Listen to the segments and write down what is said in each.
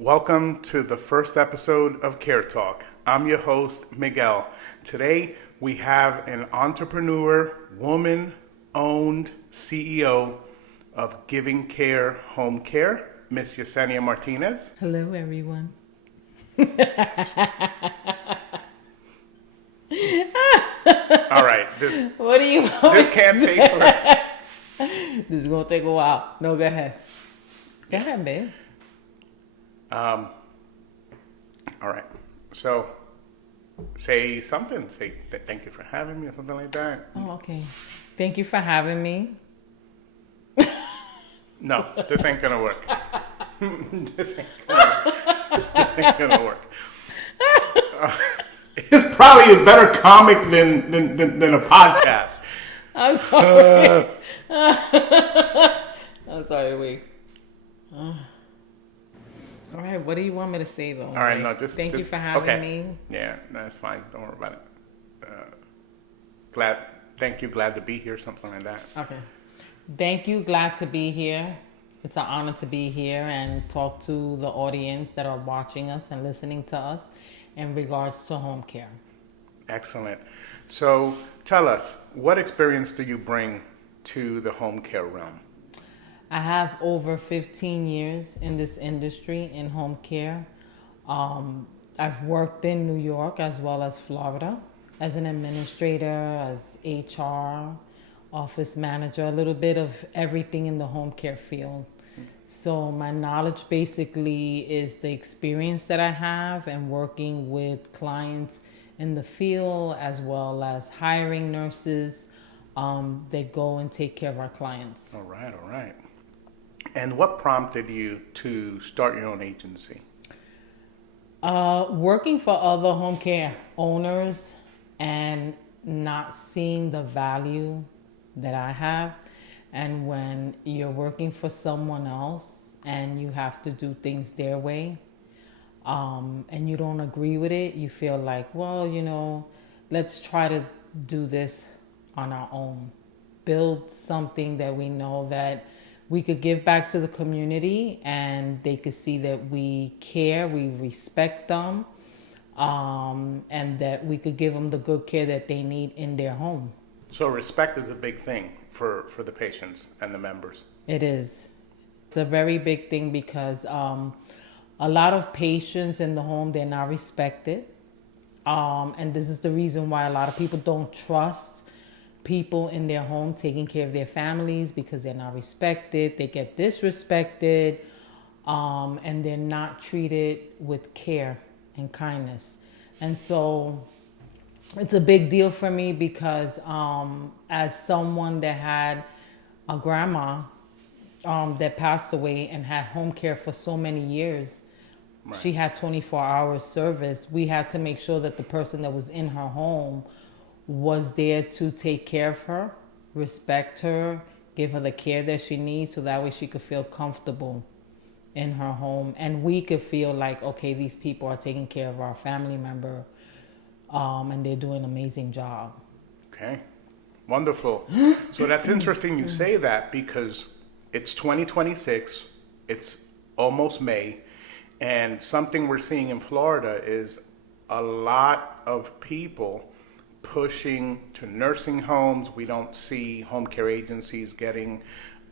Welcome to the first episode of Care Talk. I'm your host, Miguel. Today, we have an entrepreneur, woman-owned CEO of Giving Care Home Care, Miss Yesenia Martinez. Hello, everyone. All right, What do you want? this can't take for... This is gonna take a while. No, go ahead. Go ahead, babe. All right, so say something. Say thank you for having me or something like that. Oh, okay. Thank you for having me. No, this ain't gonna work. This ain't gonna work. It's probably a better comic than a podcast. I'm sorry. I'm sorry. Wait. All right. What do you want me to say though? All right, no, just thank you just- for having okay. me. Yeah, that's fine. Don't worry about it. Thank you. Glad to be here. Something like that. Okay. Thank you. Glad to be here. It's an honor to be here and talk to the audience that are watching us and listening to us in regards to home care. Excellent. So tell us, what experience do you bring to the home care realm? I have over 15 years in this industry in home care. I've worked in New York as well as Florida as an administrator, as HR, office manager, a little bit of everything in the home care field. So my knowledge basically is the experience that I have and working with clients in the field as well as hiring nurses that go and take care of our clients. All right, all right. And what prompted you to start your own agency? Working for other home care owners and not seeing the value that I have. And when you're working for someone else and you have to do things their way, and you don't agree with it, you feel like, well, let's try to do this on our own. Build something that we know that we could give back to the community and they could see that we care, we respect them, and that we could give them the good care that they need in their home. So respect is a big thing for the patients and the members. It is. It's a very big thing because a lot of patients in the home, they're not respected. And this is the reason why a lot of people don't trust people in their home taking care of their families because they're not respected. They get disrespected, and they're not treated with care and kindness. And so it's a big deal for me because as someone that had a grandma that passed away and had home care for so many years, Right. she had 24-hour service. We had to make sure that the person that was in her home was there to take care of her, respect her, give her the care that she needs so that way she could feel comfortable in her home. And we could feel like, okay, these people are taking care of our family member, and they're doing an amazing job. Okay, wonderful. So that's interesting you say that because it's 2026, it's almost May, and something we're seeing in Florida is a lot of people pushing to nursing homes. We don't see home care agencies getting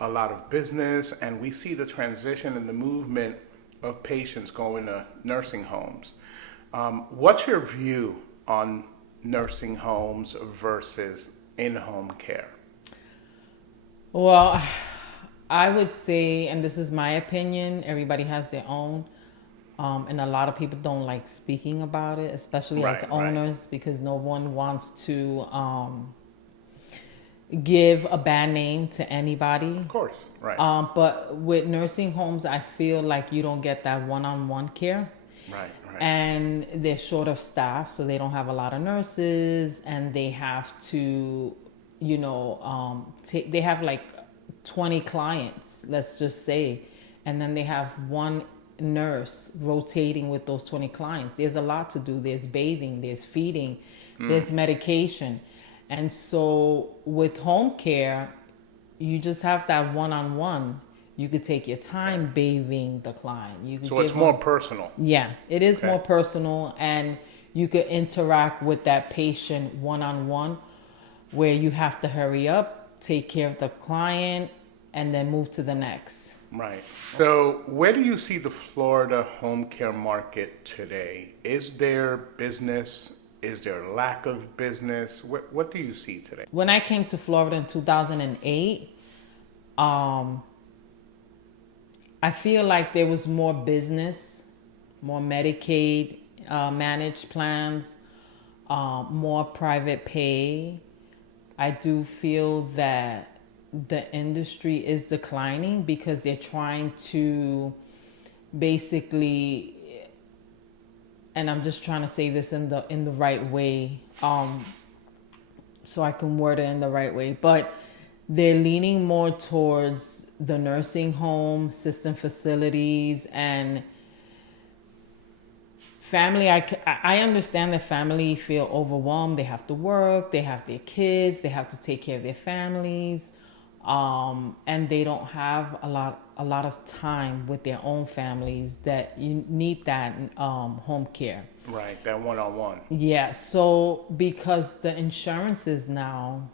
a lot of business, and we see the transition and the movement of patients going to nursing homes. What's your view on nursing homes versus in-home care? Well, I would say, and this is my opinion, everybody has their own. And a lot of people don't like speaking about it, especially as Right. owners, because no one wants to give a bad name to anybody. Of course, right. But with nursing homes, I feel like you don't get that one-on-one care. Right, right. And they're short of staff, so they don't have a lot of nurses, and they have to, they have like 20 clients, let's just say, and then they have one nurse rotating with those 20 clients. There's a lot to do. There's bathing, there's feeding, there's medication. And so with home care, you just have that one-on-one. You could take your time bathing the client. You could So give it's more them, personal. yeah, it is Okay. more personal, and you could interact with that patient one on one, where you have to hurry up, take care of the client, and then move to the next. Right. So where do you see the Florida home care market today? Is there business? Is there lack of business? What do you see today? When I came to Florida in 2008, I feel like there was more business, more Medicaid managed plans, more private pay. I do feel that the industry is declining because they're trying to basically, and I'm just trying to say this in the right way, so I can word it in the right way, but they're leaning more towards the nursing home system facilities and family. I understand that family feel overwhelmed. They have to work, they have their kids, they have to take care of their families, and they don't have a lot of time with their own families, that you need that home care. Right, that one-on-one. Yeah, so because the insurances now,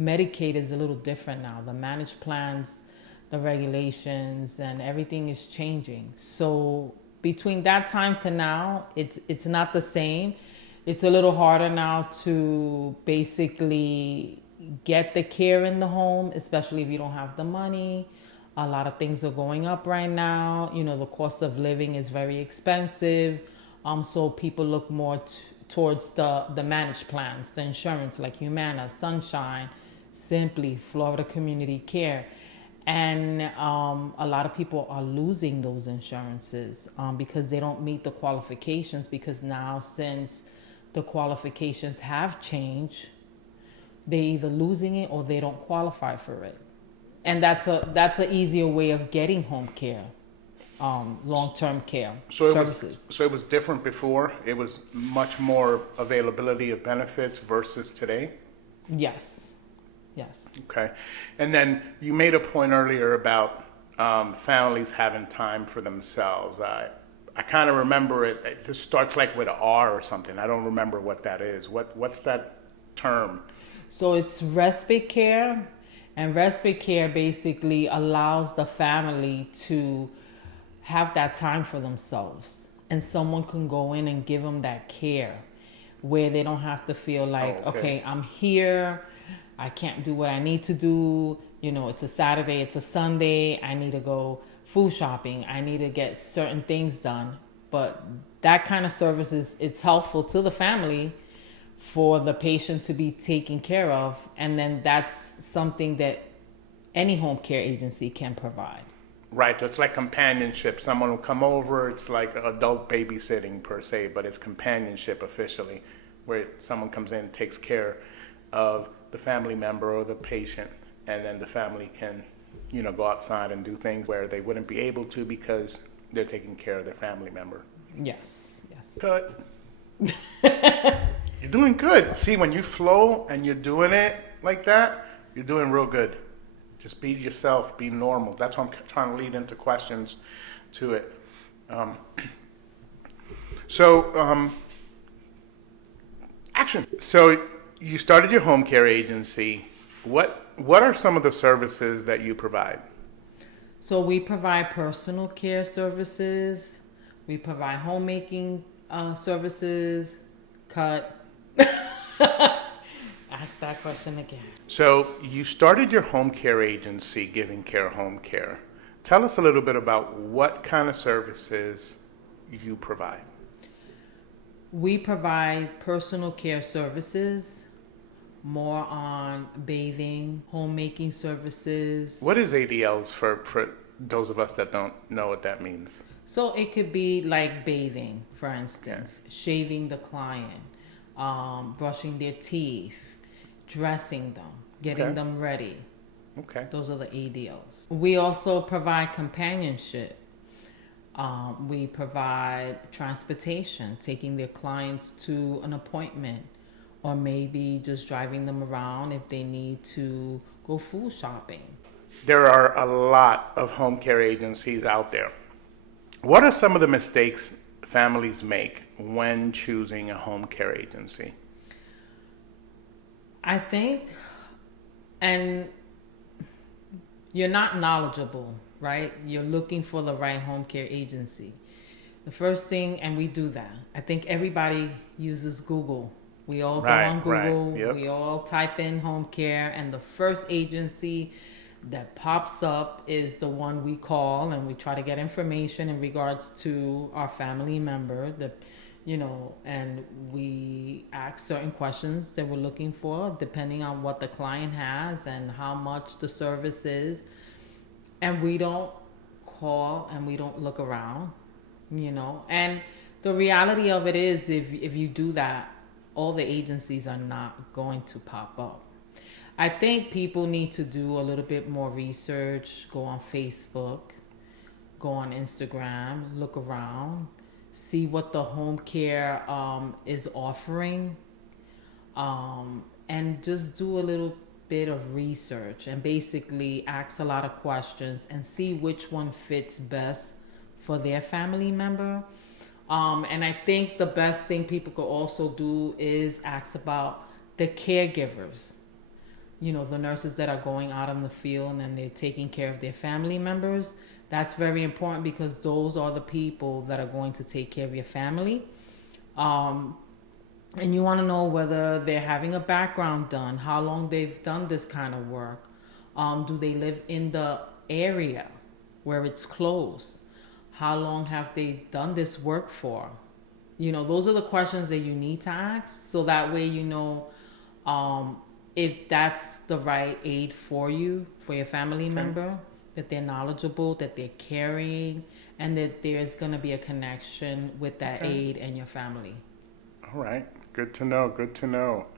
Medicaid is a little different now. The managed plans, the regulations, and everything is changing. So between that time to now, it's not the same. It's a little harder now to basically get the care in the home, especially if you don't have the money. A lot of things are going up right now. You know, the cost of living is very expensive. So people look more towards the managed plans, the insurance like Humana, Sunshine, Simply, Florida Community Care. And a lot of people are losing those insurances because they don't meet the qualifications, because now, since the qualifications have changed, they're either losing it or they don't qualify for it. And that's an easier way of getting home care, long-term care services. So it was different before. It was much more availability of benefits versus today. Yes. Yes. Okay. And then you made a point earlier about families having time for themselves. I kind of remember it. It just starts like with an R or something. I don't remember what that is. What's that term? So it's respite care, and respite care basically allows the family to have that time for themselves, and someone can go in and give them that care, where they don't have to feel like, okay, I'm here, I can't do what I need to do. You know, it's a Saturday, it's a Sunday, I need to go food shopping, I need to get certain things done. But that kind of service it's helpful to the family for the patient to be taken care of. And then that's something that any home care agency can provide. Right. So it's like companionship. Someone will come over. It's like adult babysitting per se, but it's companionship officially, where someone comes in and takes care of the family member or the patient, and then the family can, go outside and do things where they wouldn't be able to because they're taking care of their family member. Yes, yes. Cut. You're doing good. See, when you flow and you're doing it like that, you're doing real good. Just be yourself, be normal. That's what I'm trying to lead into questions to it. Action. So you started your home care agency. What are some of the services that you provide? So we provide personal care services. We provide homemaking services. Cut. Ask that question again. So you started your home care agency, Giving Care Home Care. Tell us a little bit about what kind of services you provide. We provide personal care services, more on bathing, homemaking services. What is ADLs for those of us that don't know what that means? So it could be like bathing, for instance, shaving the client, brushing their teeth, dressing them, getting them ready. Okay. Those are the ADLs. We also provide companionship. We provide transportation, taking their clients to an appointment, or maybe just driving them around if they need to go food shopping. there are a lot of home care agencies out there. What are some of the mistakes families make when choosing a home care agency? I think, and you're not knowledgeable, right? You're looking for the right home care agency. The first thing, and we do that. I think everybody uses Google. We all go on Right. Google, Yep. we all type in home care, and the first agency that pops up is the one we call, and we try to get information in regards to our family member, and we ask certain questions that we're looking for depending on what the client has and how much the service is. And we don't call and we don't look around, And the reality of it is, if you do that, all the agencies are not going to pop up. I think people need to do a little bit more research, go on Facebook, go on Instagram, look around, see what the home care is offering, and just do a little bit of research and basically ask a lot of questions and see which one fits best for their family member. And I think the best thing people could also do is ask about the caregivers, the nurses that are going out in the field and they're taking care of their family members. That's very important because those are the people that are going to take care of your family. And you want to know whether they're having a background done, how long they've done this kind of work. Do they live in the area where it's close? How long have they done this work for? Those are the questions that you need to ask, so that way if that's the right aid for you, for your family member, that they're knowledgeable, that they're caring, and that there's going to be a connection with that aid and your family. All right. Good to know. Good to know.